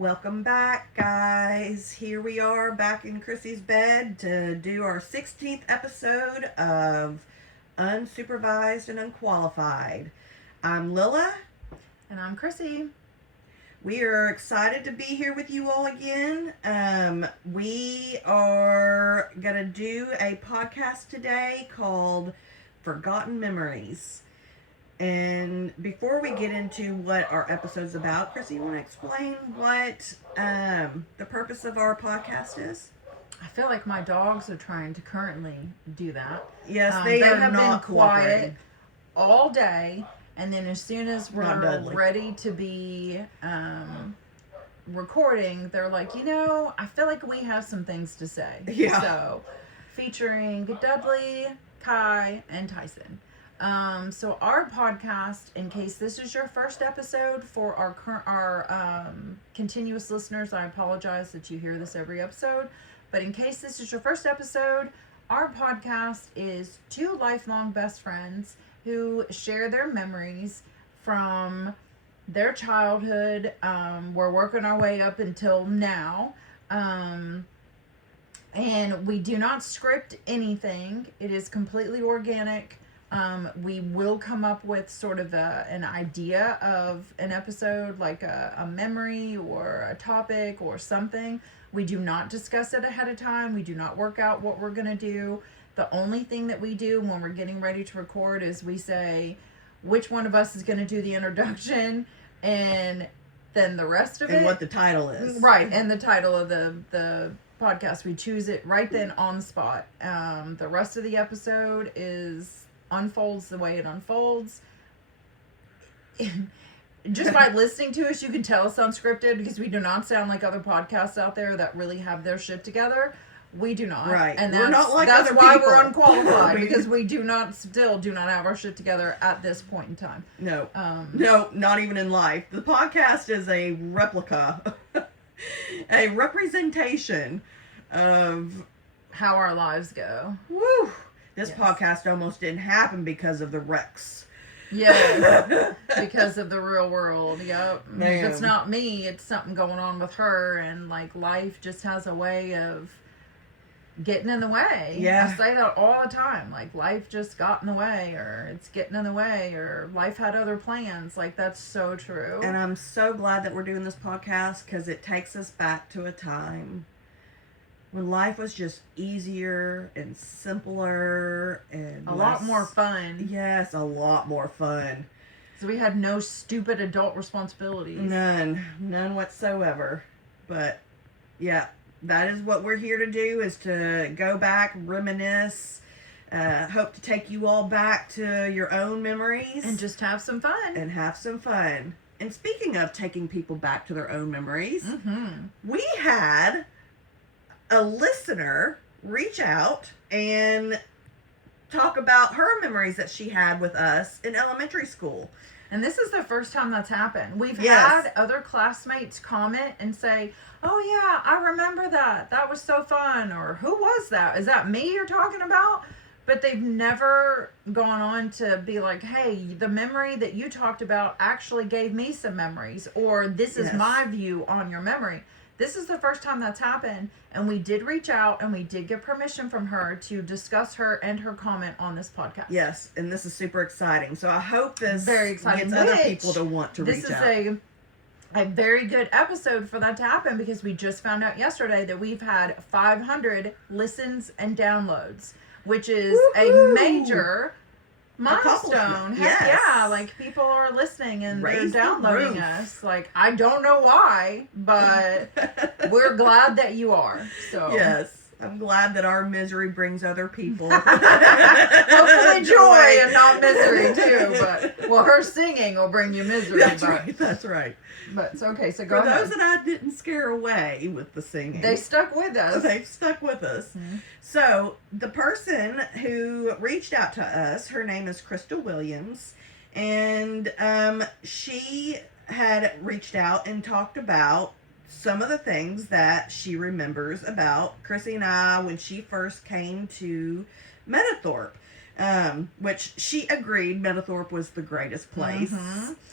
Welcome back, guys. Here we are back in Chrissy's bed to do our 16th episode of Unsupervised and Unqualified. I'm Lila. And I'm Chrissy. We are excited to be here with you all again. We are going to do a podcast today called Forgotten Memories. And before we get into what our episode's about, Chrissy, you want to explain what the purpose of our podcast is? I feel like my dogs are trying to currently do that. Yes, they are have not been quiet all day, and then as soon as we're ready to be recording, they're like, I feel like we have some things to say. Yeah. So, featuring Dudley, Kai, and Tyson. So our podcast, in case this is your first episode for our continuous listeners, I apologize that you hear this every episode, but in case this is your first episode, our podcast is two lifelong best friends who share their memories from their childhood. We're working our way up until now. And we do not script anything. It is completely organic. We will come up with sort of an idea of an episode, like a memory or a topic or something. We do not discuss it ahead of time. We do not work out what we're going to do. The only thing that we do when we're getting ready to record is we say which one of us is going to do the introduction, and then the rest of it. And what the title is. Right, and the title of the podcast. We choose it right then on the spot. The rest of the episode unfolds the way it unfolds. Just by listening to us, you can tell it's unscripted because we do not sound like other podcasts out there that really have their shit together. We do not. Right. And we're not like that's other why people. we're unqualified, because we still do not have our shit together at this point in time. No. No, not even in life. The podcast is a replica, a representation of how our lives go. Woo! This podcast almost didn't happen because of the Rex. Yeah, because of the real world. Yep. Man. If it's not me, it's something going on with her, and like life just has a way of getting in the way. Yeah. I say that all the time. Like life just got in the way, or it's getting in the way, or life had other plans. Like that's so true. And I'm so glad that we're doing this podcast because it takes us back to a time when life was just easier and simpler and a lot more fun. Yes, a lot more fun. So we had no stupid adult responsibilities. None whatsoever. But yeah, that is what we're here to do, is to go back, reminisce, hope to take you all back to your own memories. And just have some fun. And speaking of taking people back to their own memories, mm-hmm. we had a listener reach out and talk about her memories that she had with us in elementary school. And this is the first time that's happened. We've Yes. had other classmates comment and say, oh yeah, I remember that. That was so fun. Or who was that? Is that me you're talking about? But they've never gone on to be like, hey, the memory that you talked about actually gave me some memories. Or this is Yes. my view on your memory. This is the first time that's happened, and we did reach out and we did get permission from her to discuss her and her comment on this podcast. Yes, and this is super exciting. So I hope this Very exciting. gets other people to want to reach out. This is a very good episode for that to happen, because we just found out yesterday that we've had 500 listens and downloads, which is Woo-hoo! a major milestone. Heck Yes. yeah, like people are listening and Raise they're the downloading roof. us. Like, I don't know why, but we're glad that you are. So Yes. I'm glad that our misery brings other people. hopefully joy and not misery too. But well, her singing will bring you misery. That's right. But it's okay. So go For ahead. those that I didn't scare away with the singing, They stuck with us. They've stuck with us. Mm-hmm. So the person who reached out to us, her name is Crystal Williams, and she had reached out and talked about some of the things that she remembers about Chrissy and I when she first came to Meadowthorpe. Which she agreed Meadowthorpe was the greatest place.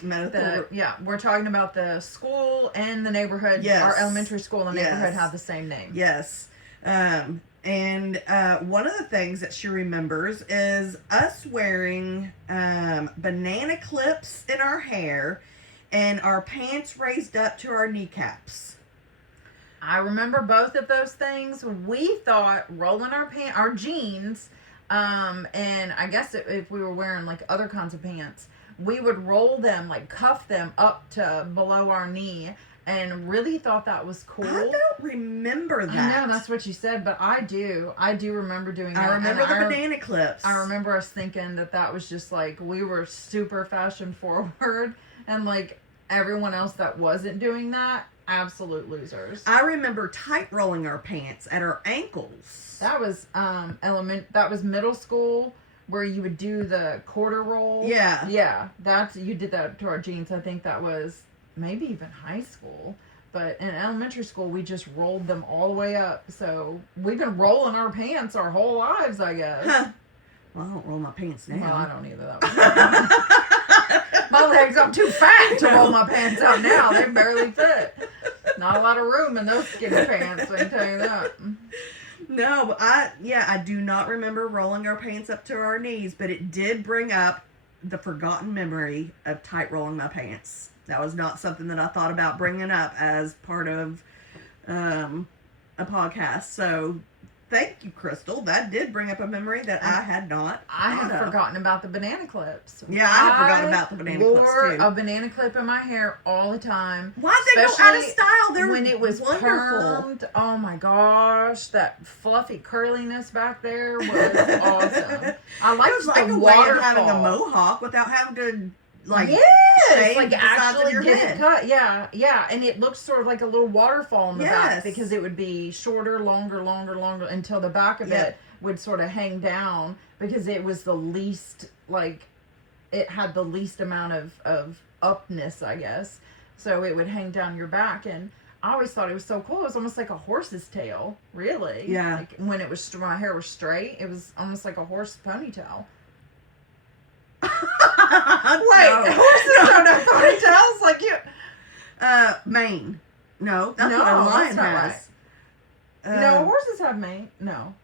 Meadowthorpe. We're talking about the school and the neighborhood. Yes. Our elementary school and the neighborhood Yes. have the same name. Yes. And one of the things that she remembers is us wearing banana clips in our hair and our pants raised up to our kneecaps. I remember both of those things. We thought rolling our jeans, and I guess if we were wearing like other kinds of pants, we would roll them, like cuff them up to below our knee, and really thought that was cool. I don't remember that. I know that's what you said, but I do remember doing that. I remember the banana clips. I remember us thinking that was just like, we were super fashion forward, and like everyone else that wasn't doing that, absolute losers. I remember tight rolling our pants at our ankles. That was that was middle school, where you would do the quarter roll. Yeah. Yeah, you did that to our jeans. I think that was maybe even high school. But in elementary school, we just rolled them all the way up. So we've been rolling our pants our whole lives, I guess. Huh. Well, I don't roll my pants now. Well, I don't either. My legs, I'm too fat to roll my pants out now. They barely fit. Not a lot of room in those skinny pants, I can tell you that. No, but I do not remember rolling our pants up to our knees, but it did bring up the forgotten memory of tight rolling my pants. That was not something that I thought about bringing up as part of a podcast. So thank you, Crystal. That did bring up a memory that I had not. I had forgotten about the banana clips. Yeah, I had forgotten about the banana clips too. I wore a banana clip in my hair all the time. Why'd they go out of style? They were when it was wonderful. permed. Oh my gosh, that fluffy curliness back there was awesome. I liked it was like the a waterfall. way of having a mohawk without having to shave like the sides of your get head. it cut. Yeah, and it looked sort of like a little waterfall in the back, Yes. because it would be shorter, longer until the back of it would sort of hang down, because it was the least, like, it had the least amount of upness, I guess. So it would hang down your back, and I always thought it was so cool. It was almost like a horse's tail, really. Yeah. Like when it was my hair was straight, it was almost like a horse ponytail. Wait, horses don't have ponytails like you. Mane. No, that's what a No, lion that's not has. No, horses have mane. No.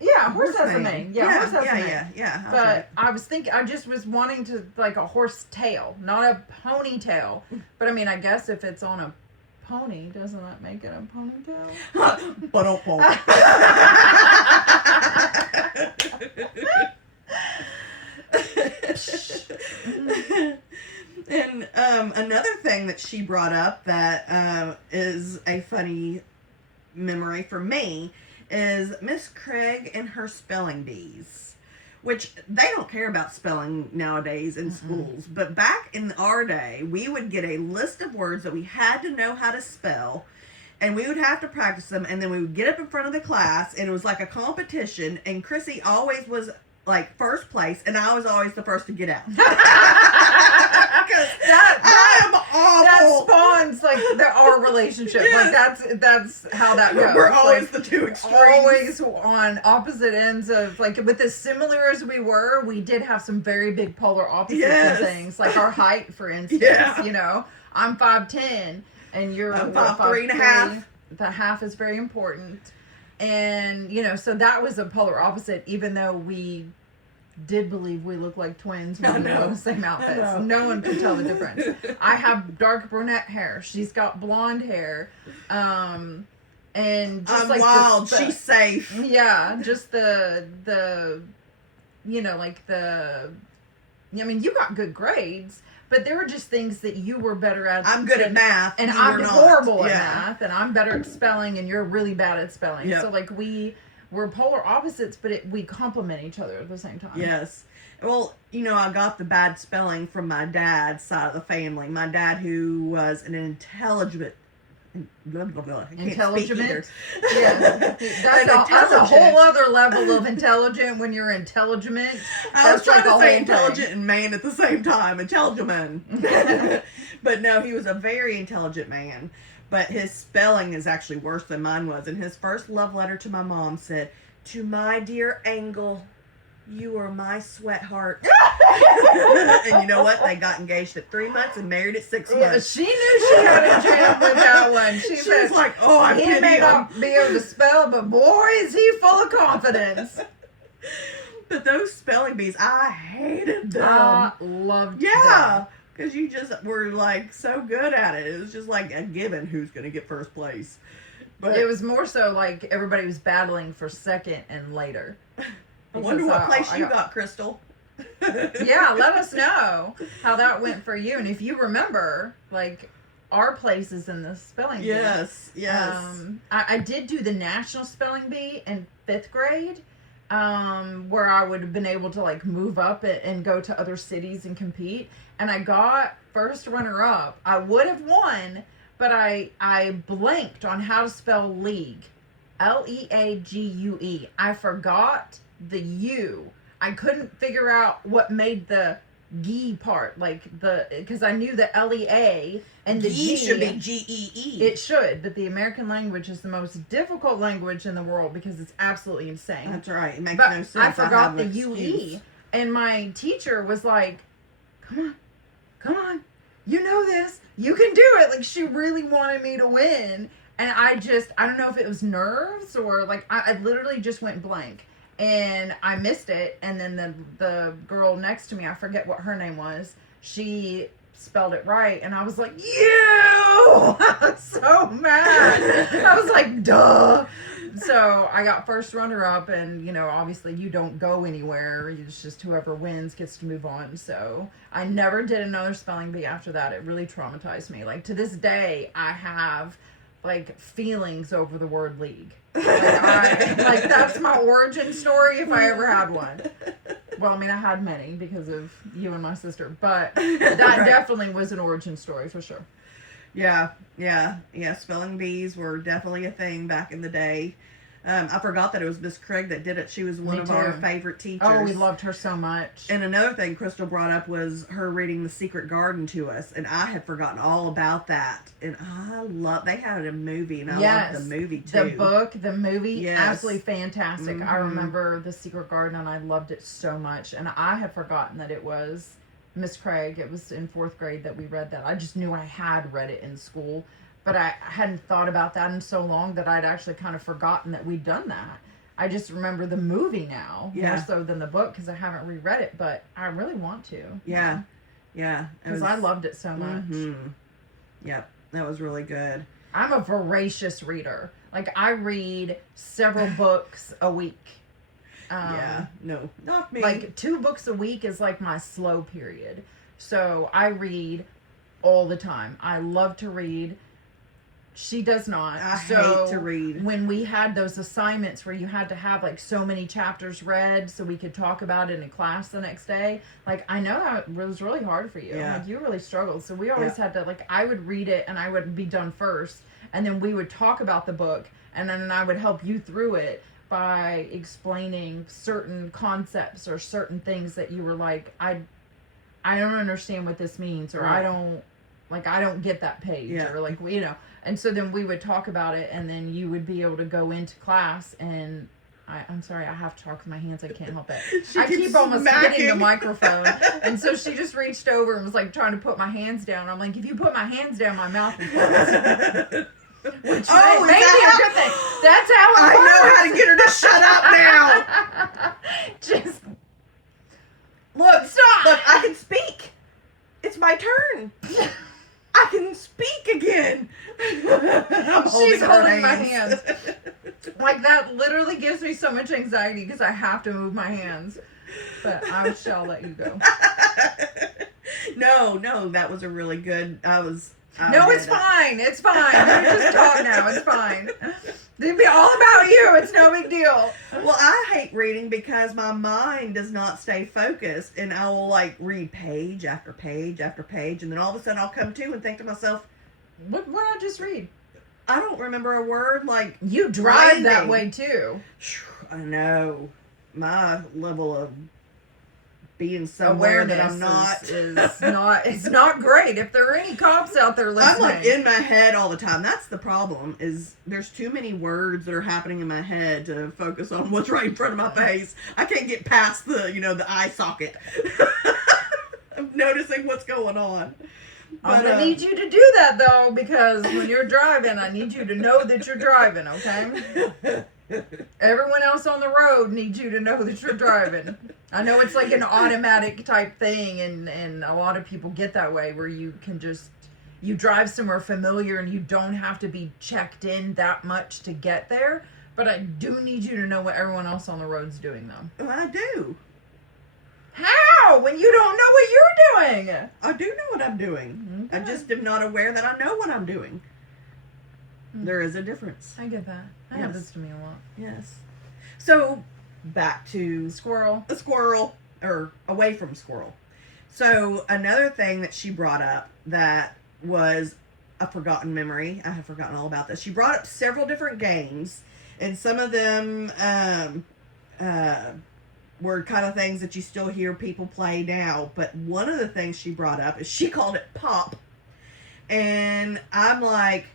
Yeah, a horse has a mane. Yeah, horse has a mane. Yeah. But I was thinking, I just was wanting to, like, a horse tail, not a ponytail. But I mean, I guess if it's on a pony, doesn't that make it a ponytail? But And another thing that she brought up that is a funny memory for me is Miss Craig and her spelling bees, which they don't care about spelling nowadays in schools. But back in our day, we would get a list of words that we had to know how to spell, and we would have to practice them, and then we would get up in front of the class, and it was like a competition, and Chrissy always was like first place, and I was always the first to get out. I am awful. That spawns like our relationship. Yes. Like that's how that goes. We're always like, the two extremes. always on opposite ends of, like, with as similar as we were, we did have some very big polar opposites Yes. in things. Like our height, for instance. Yeah. You know, I'm 5'10", and you're I'm what, 5'3" and a half. The half is very important. And, you know, so that was a polar opposite, even though we did believe we looked like twins when we wore the same outfits. No one could tell the difference. I have dark brunette hair. She's got blonde hair. And just I'm like wild. She's safe. Yeah, just the you know, like I mean, you got good grades, but there were just things that you were better at. I'm good at math, and you I'm were not. horrible at Yeah. math, and I'm better at spelling, and you're really bad at spelling. Yep. So like we're polar opposites, but we complement each other at the same time. Yes. Well, you know, I got the bad spelling from my dad's side of the family. My dad, who was an intelligent. Blah, blah, blah. I can't speak either. Yeah, that's a whole other level of intelligent when you're intelligent. I was trying like to a say whole intelligent thing. and man at the same time. Intelligent man. But no, he was a very intelligent man. But his spelling is actually worse than mine was. And his first love letter to my mom said, To my dear Angle, you are my sweetheart. And you know what? They got engaged at 3 months and married at 6 months. She knew she had a jam with that one. She was like, oh, I he pity may him. not be able to spell, but boy, is he full of confidence. But those spelling bees, I hated them. I loved them. Yeah, because you just were like so good at it. It was just like a given who's going to get first place. But it was more so like everybody was battling for second and later. I wonder what place you got, Crystal. Yeah, let us know how that went for you. And if you remember, like, our places in the spelling bee. Yes. I did do the national spelling bee in 5th grade, where I would have been able to, like, move up and go to other cities and compete. And I got first runner-up. I would have won, but I blanked on how to spell league. League. I forgot the U. I couldn't figure out what made the G part, like because I knew the LEA and the G should be GEE. It should, but the American language is the most difficult language in the world because it's absolutely insane. That's right. It makes but no sense. I forgot the UE. And my teacher was like, come on, you know this, you can do it. Like, she really wanted me to win. And I don't know if it was nerves or like, I literally just went blank. And I missed it, and then the girl next to me, I forget what her name was, she spelled it right, and I was like, you! I was so mad. I was like, duh. So I got first runner-up, and, you know, obviously you don't go anywhere. It's just whoever wins gets to move on. So I never did another spelling bee after that. It really traumatized me. Like, to this day, I have, like, feelings over the word league. Like that's my origin story if I ever had one. Well, I mean, I had many because of you and my sister, but that right. Definitely was an origin story for sure. Yeah. Spelling bees were definitely a thing back in the day. I forgot that it was Miss Craig that did it. She was one of our favorite teachers. Oh, we loved her so much. And another thing Crystal brought up was her reading The Secret Garden to us, and I had forgotten all about that. And they had a movie, and I loved the movie too. The book, the movie, yes. Absolutely fantastic. Mm-hmm. I remember The Secret Garden, and I loved it so much. And I had forgotten that it was Miss Craig. It was in 4th grade that we read that. I just knew I had read it in school. But I hadn't thought about that in so long that I'd actually kind of forgotten that we'd done that. I just remember the movie now, more so than the book, because I haven't reread it, but I really want to. Yeah. Because I loved it so much. Mm-hmm. Yep, that was really good. I'm a voracious reader. Like, I read several books a week. No, not me. Like, 2 books a week is like my slow period. So I read all the time. I love to read. She does not. I hate to read. When we had those assignments where you had to have like so many chapters read so we could talk about it in class the next day, like I know that was really hard for you. Yeah. Like you really struggled. So we always had to, like, I would read it and I would be done first, and then we would talk about the book, and then I would help you through it by explaining certain concepts or certain things that you were like, I don't understand what this means, or right. I don't get that page, or like, you know. And so then we would talk about it, and then you would be able to go into class, and I'm sorry, I have to talk with my hands. I can't help it. I keep almost hitting the microphone. And so she just reached over and was like trying to put my hands down. I'm like, if you put my hands down, my mouth will close. Which may be a good thing. That's how it works. I know how to get her to shut up now. Just look, stop. Look, I can speak. It's my turn. I can speak again. She's holding my hands. Like, that literally gives me so much anxiety because I have to move my hands. But I shall let you go. No, that was a really good. It's fine. It's fine. You just talk now. It's fine. It'd be all about you. It's no big deal. Well, I hate reading because my mind does not stay focused, and I will like read page after page after page, and then all of a sudden I'll come to and think to myself, what did I just read? I don't remember a word. Like, you drive that way too. I know. My level of being somewhere that I'm not. It's not great. If there are any cops out there listening. I'm like in my head all the time. That's the problem, is there's too many words that are happening in my head to focus on what's right in front of my face. I can't get past the eye socket of noticing what's going on. I'm going to need you to do that, though, because when you're driving, I need you to know that you're driving, okay? Everyone else on the road needs you to know that you're driving. I know it's like an automatic type thing, and a lot of people get that way, where you can just, you drive somewhere familiar and you don't have to be checked in that much to get there. But I do need you to know what everyone else on the road's doing, though. Well, I do. How? When you don't know what you're doing? I do know what I'm doing. Okay. I just am not aware that I know what I'm doing. There is a difference. I get that. That happens to me a lot. Yes. So, back to Squirrel. a squirrel, or away from squirrel. So, another thing that she brought up that was a forgotten memory. I have forgotten all about this. She brought up several different games, and some of them were kind of things that you still hear people play now. But one of the things she brought up is she called it Pop. And I'm like,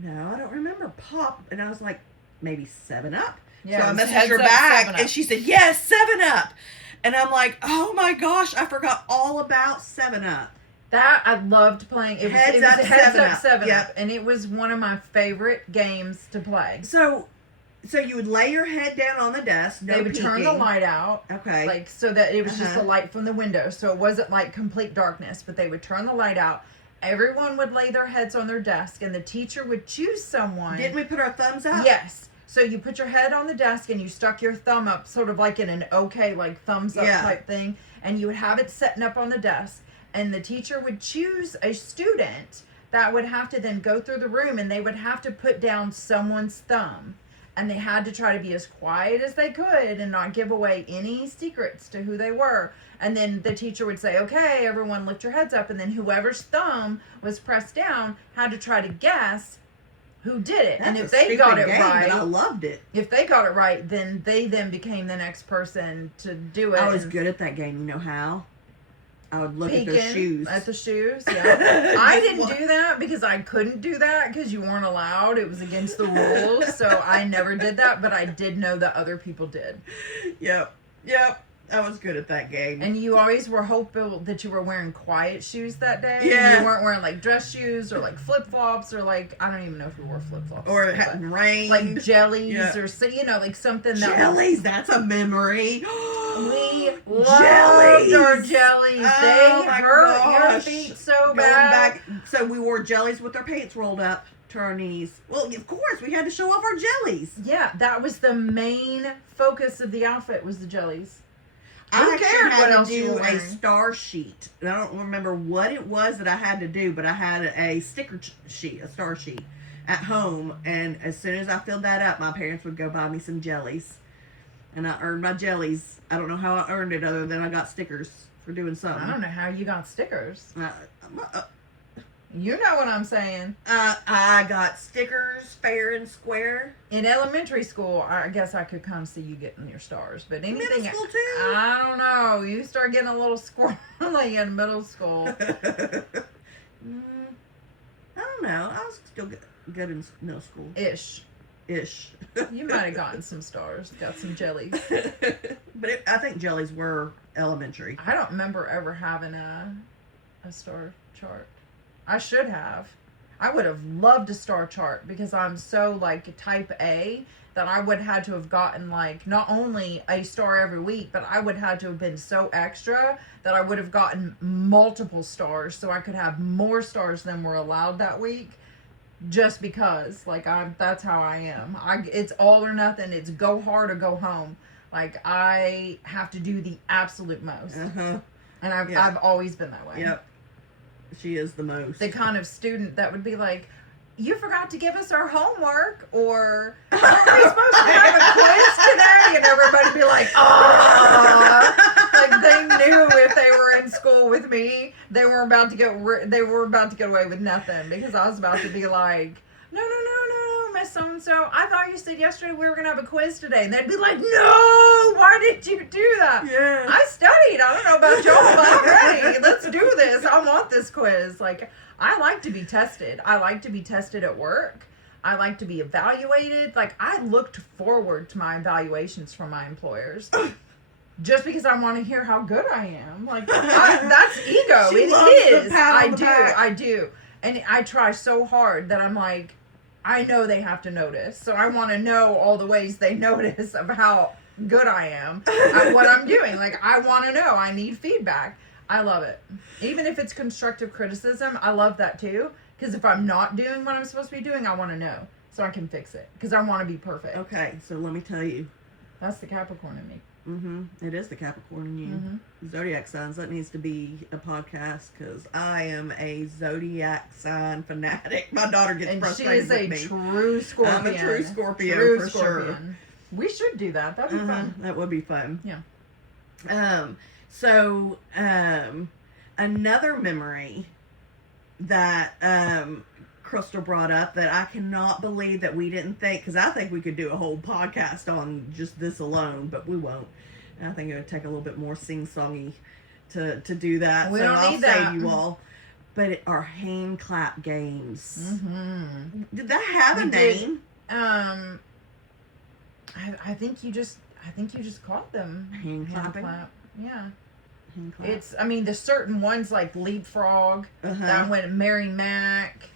no, I don't remember Pop. And I was like, maybe 7-Up. Yeah, so I messaged Heads her Up, back, 7-Up. and she said, yes, 7-Up. And I'm like, oh my gosh, I forgot all about 7-Up. That I loved playing. It was Heads Up 7-Up. Yep. And it was one of my favorite games to play. So you would lay your head down on the desk. No They would peeking. turn the light out. Okay. Like, so that it was just the light from the window. So it wasn't like complete darkness, but they would turn the light out. Everyone would lay their heads on their desk, and the teacher would choose someone. Didn't we put our thumbs up? Yes. So you put your head on the desk and you stuck your thumb up, sort of like in an okay, like thumbs up type thing. And you would have it setting up on the desk. And the teacher would choose a student that would have to then go through the room, and they would have to put down someone's thumb. And they had to try to be as quiet as they could and not give away any secrets to who they were. And then the teacher would say, okay, everyone lift your heads up. And then whoever's thumb was pressed down had to try to guess who did it. That's and if they got it right, but I loved it. If they got it right, then they became the next person to do it. I was good at that game. You know how? I would look at their shoes. At the shoes, yeah. I didn't do that because I couldn't do that because you weren't allowed. It was against the rules, so I never did that, but I did know that other people did. Yep. I was good at that game. And you always were hopeful that you were wearing quiet shoes that day. Yeah. You weren't wearing like dress shoes or like flip-flops or like, I don't even know if we wore flip-flops. Or it had rain. Like jellies or, like something that. Jellies, that's a memory. We loved our jellies. They hurt your feet so bad. So we wore jellies with our pants rolled up to our knees. Well, of course, we had to show off our jellies. Yeah, that was the main focus of the outfit, was the jellies. I actually had to do a star sheet. And I don't remember what it was that I had to do, but I had a sticker sheet, a star sheet at home. And as soon as I filled that up, my parents would go buy me some jellies. And I earned my jellies. I don't know how I earned it other than I got stickers for doing something. I don't know how you got stickers. You know what I'm saying. I got stickers fair and square. In elementary school, I guess I could kind of see you getting your stars. But anything... Middle school, too? I don't know. You start getting a little squirrely in middle school. I don't know. I was still good in middle school. Ish. You might have gotten some stars. Got some jellies. But I think jellies were elementary. I don't remember ever having a star chart. I should have. I would have loved a star chart because I'm so like type A that I would have had to have gotten like not only a star every week, but I would have to have been so extra that I would have gotten multiple stars so I could have more stars than were allowed that week. Just because, like, that's how I am. It's all or nothing. It's go hard or go home. Like, I have to do the absolute most. And I've always been that way. Yep. She is the most. The kind of student that would be like, you forgot to give us our homework, or aren't we supposed to have a quiz today? And everybody would be like, ah. Like, they knew if they were in school with me, they were about to get away with nothing, because I was about to be like, no, Miss So-and-so, I thought you said yesterday we were going to have a quiz today. And they'd be like, no, why did you do that? Yeah. I studied. I don't know about y'all, but I'm ready. Let's do this. I want this quiz. Like, I like to be tested. I like to be tested at work. I like to be evaluated. Like, I looked forward to my evaluations from my employers. Just because I want to hear how good I am. Like, that's ego. She It loves is. the pat on the do. back. I do. And I try so hard that I'm like, I know they have to notice. So I want to know all the ways they notice of how good I am at what I'm doing. Like, I want to know. I need feedback. I love it. Even if it's constructive criticism, I love that too. Because if I'm not doing what I'm supposed to be doing, I want to know. So I can fix it. Because I want to be perfect. Okay, so let me tell you. That's the Capricorn in me. It is the Capricorn in you. Zodiac signs. That needs to be a podcast because I am a zodiac sign fanatic. My daughter gets frustrated with me. And she is a true Scorpion. I'm a true Scorpio for sure. We should do that. That'd be fun. That would be fun. Yeah. So another memory that Crystal brought up that I cannot believe that we didn't think, because I think we could do a whole podcast on just this alone, but we won't. And I think it would take a little bit more sing-songy to do that. We so don't I'll need save that. you all. But our hand clap games. Did that have a We did. name? I think you just called them Hand clapping? clap. Yeah. Hand clap. It's, I mean, there's certain ones like Leapfrog, that went Mary Mac.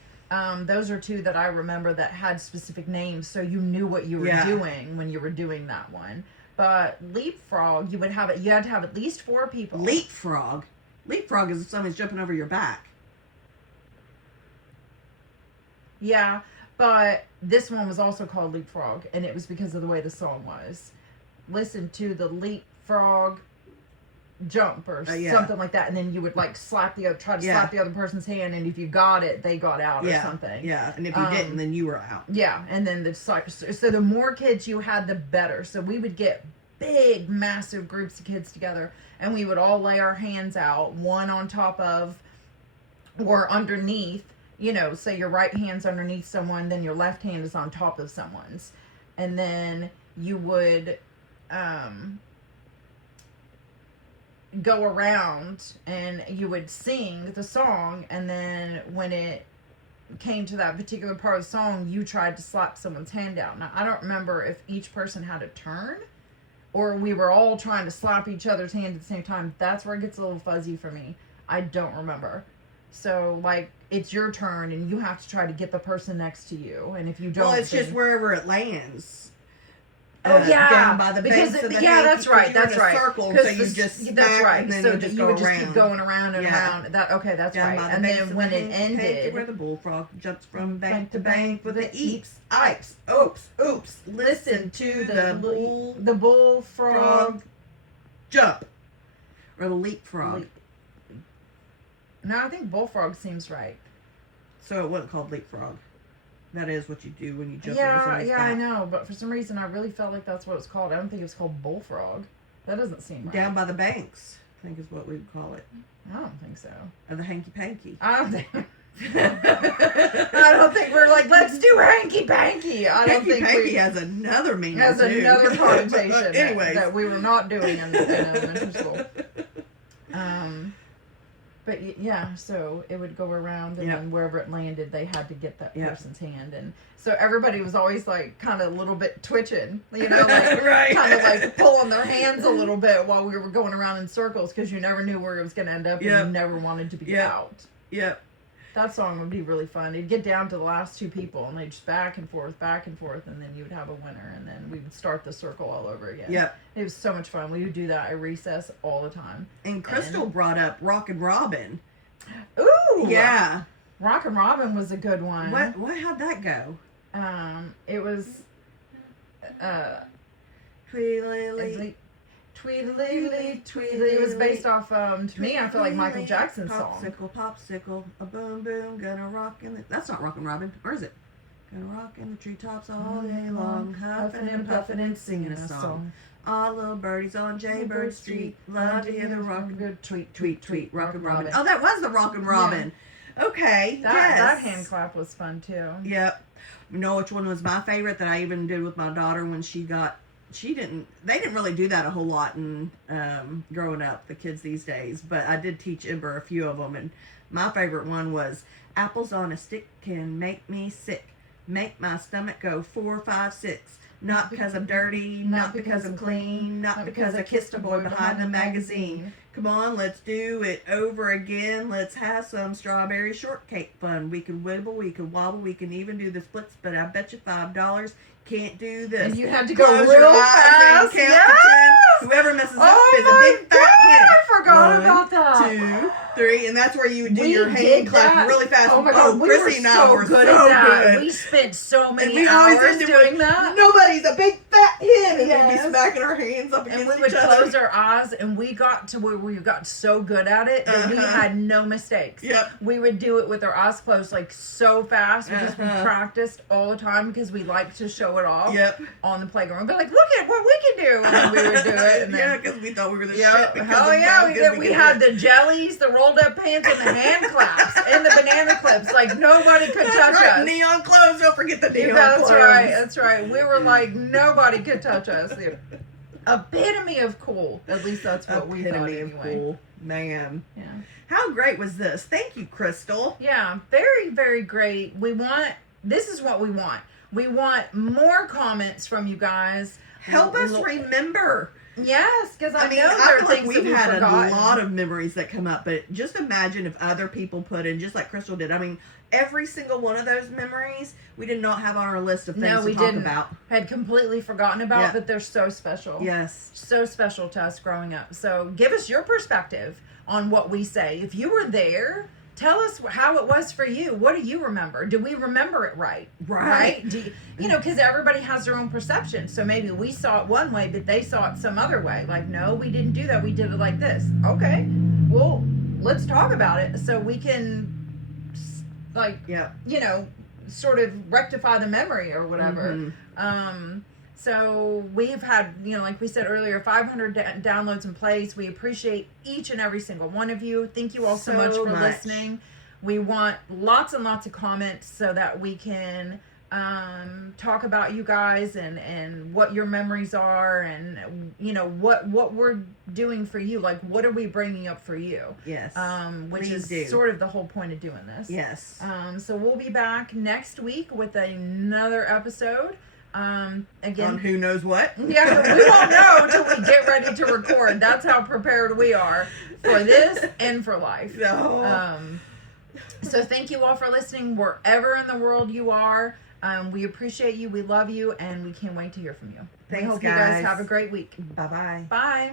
Those are two that I remember that had specific names, so you knew what you were doing when you were doing that one. But Leapfrog, you had to have at least 4 people. Leapfrog is if someone's jumping over your back. Yeah, but this one was also called Leapfrog, and it was because of the way the song was. Listen to the Leapfrog jump or something like that, and then you would like slap the other person's hand, and if you got it, they got out or something. Yeah, and if you didn't, then you were out. Yeah, and then so the more kids you had, the better. So we would get big, massive groups of kids together, and we would all lay our hands out, one on top of or underneath. You know, say your right hand's underneath someone, then your left hand is on top of someone's, and then you would go around and you would sing the song, and then when it came to that particular part of the song, you tried to slap someone's hand out. Now, I don't remember if each person had a turn or we were all trying to slap each other's hand at the same time. That's where it gets a little fuzzy for me. I don't remember. So, like, it's your turn and you have to try to get the person next to you, and if you don't, well, it's just wherever it lands. Down by the because base of the that's right. Circle, so you just that's right. And then so you just you go would around. just keep going around and around. That's down right. By the And base then of when the it ended, where the bullfrog jumps from bank to bank with the eeps, ipes, oops. Listen to the bullfrog jump, or the leapfrog. No, I think bullfrog seems right. So it wasn't called leapfrog. That is what you do when you jump over somebody's Yeah, back. I know, but for some reason I really felt like that's what it's called. I don't think it's called bullfrog. That doesn't seem right. Down by the banks, I think is what we would call it. I don't think so. Or the hanky panky. I don't think. I don't think we're like, let's do hanky panky. I don't think panky has another meaning. Has another connotation. Anyways, that we were not doing in elementary school. But yeah, so it would go around, and then wherever it landed, they had to get that person's hand, and so everybody was always like kind of a little bit twitching, you know, like kind of like pulling their hands a little bit while we were going around in circles, because you never knew where it was going to end up, and you never wanted to be out. Yep. That song would be really fun. It'd get down to the last 2 people, and they'd just back and forth, and then you would have a winner, and then we would start the circle all over again. Yep. It was so much fun. We would do that at recess all the time. And Crystal brought up Rockin' Robin. Ooh! Yeah. Rockin' Robin was a good one. How'd that go? It was, Tweedly. Tweedly, Tweedly. It was based off, to me, I feel like Michael Jackson's song. Popsicle, a boom boom, gonna rock in the... That's not Rockin' Robin. Where is it? Gonna rock in the treetops all day long, huffing and puffing and singing a song. All little birdies on Jaybird Street love to hear the rockin' good tweet, Rockin' Robin. Oh, that was the Rockin' Robin. Okay. That yes. hand clap was fun too. Yep. You know which one was my favorite that I even did with my daughter when they didn't really do that a whole lot in growing up, the kids these days, but I did teach Ember a few of them, and my favorite one was apples on a stick can make me sick, make my stomach go 4, 5, 6. Not because I'm dirty, not because I'm clean, not because I kissed a boy behind the magazine. Come on, let's do it over again. Let's have some strawberry shortcake fun. We can wibble, we can wobble, we can even do the splits, but I bet you $5 can't do this. And you had to go Close real your eyes fast. and count to 10. Whoever messes up is a big fat hen. I forgot 1, about that. 2, 3, and that's where you would do We your did hand clap that. really fast. Oh my God, we Chrissy were and I so were good so at that. good. We spent so And many we always hours ended doing with, that. nobody's a big fat hen, and we'd Yes. be smacking our hands up And against we would each other. close our eyes, and we got to where we got so good at it that we had no mistakes. Yep. We would do it with our eyes closed, like so fast because we practiced all the time because we liked to show it off Yep. on the playground. We'd be like, look at what we can do. And then we would do it. And Yeah, then, because we thought we were the yeah, shit. Because hell of yeah, how we good did. We could had do it. the jellies, the rolled up pants, and the hand claps, and the banana clips. Like nobody could touch That's right, us. neon clothes. Don't forget the neon That's clothes. right. That's right. We were like nobody could touch us. The epitome of cool. At least that's what we thought Epitome of anyway. cool. Man. Yeah. How great was this? Thank you, Crystal. Yeah. Very, very great. This is what we want. We want more comments from you guys. Help us remember. Yes, because I mean, know I there are feel like things we've that we've had forgotten. a lot of memories that come up, but just imagine if other people put in, just like Crystal did. I mean, every single one of those memories we did not have on our list of things we to talk didn't. about. Had completely forgotten about, Yeah. but they're so special. Yes. So special to us growing up. So give us your perspective on what we say. If you were there, tell us how it was for you. What do you remember? Do we remember it right? Right. Do you know, because everybody has their own perception. So maybe we saw it one way, but they saw it some other way. Like, no, we didn't do that. We did it like this. Okay. Well, let's talk about it so we can, like, Yeah. you know, sort of rectify the memory or whatever. Mhm. So we have had, you know, like we said earlier, 500 downloads and plays. We appreciate each and every single one of you. Thank you all so much for listening. We want lots and lots of comments so that we can talk about you guys and what your memories are and, you know, what we're doing for you. Like, what are we bringing up for you? Yes. Which Please is do. sort of the whole point of doing this. Yes. So we'll be back next week with another episode. Again, On who knows what? yeah, we won't know until we get ready to record. That's how prepared we are for this and for life. No. So thank you all for listening wherever in the world you are. We appreciate you, we love you, and we can't wait to hear from you. Thanks, we hope you guys guys. have a great week. Bye-bye. Bye.